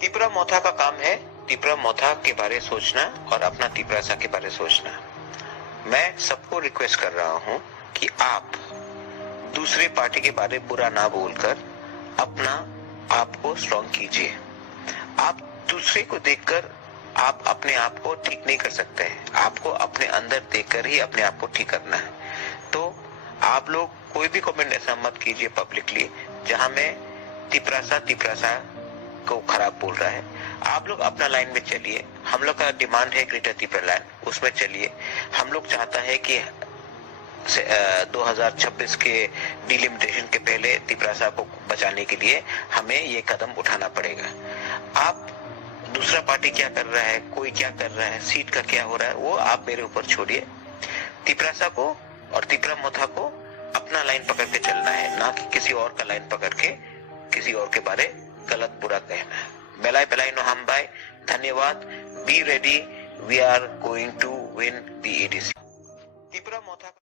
तिपरा मोथा का काम है तिपरा मोथा के बारे सोचना और अपना तिपरासा के बारे सोचना। मैं सबको रिक्वेस्ट कर रहा हूं कि आप दूसरे पार्टी के बारे बुरा ना बोलकर अपना आप को स्ट्रॉन्ग कीजिए। आप दूसरे को देखकर आप अपने आप को ठीक नहीं कर सकते हैं, आपको अपने अंदर देखकर ही अपने आप को ठीक करना है। तो आप लोग कोई भी कमेंट ऐसा मत कीजिए पब्लिकली जहां में तिपरासा को खराब बोल रहा है। आप लोग अपना लाइन में चलिए। हम लोग का डिमांड है ग्रेटर तिपरा लाइन, उसमें चलिए। हम लोग चाहता है कि 2026 के डिलिमिटेशन के पहले तिपरासा को बचाने के लिए हमें ये कदम उठाना पड़ेगा। आप दूसरा पार्टी क्या कर रहा है, कोई क्या कर रहा है, सीट का क्या हो रहा है, वो आप मेरे ऊपर छोड़िए। तिपरासा को और तिपरा मोथा को अपना लाइन पकड़ के चलना है, ना कि किसी और का लाइन पकड़ के किसी और के बारे गलत बुरा कहना है। बेलाई बेलाई नो हम बाय। धन्यवाद। Be ready, we are going to win the ADC.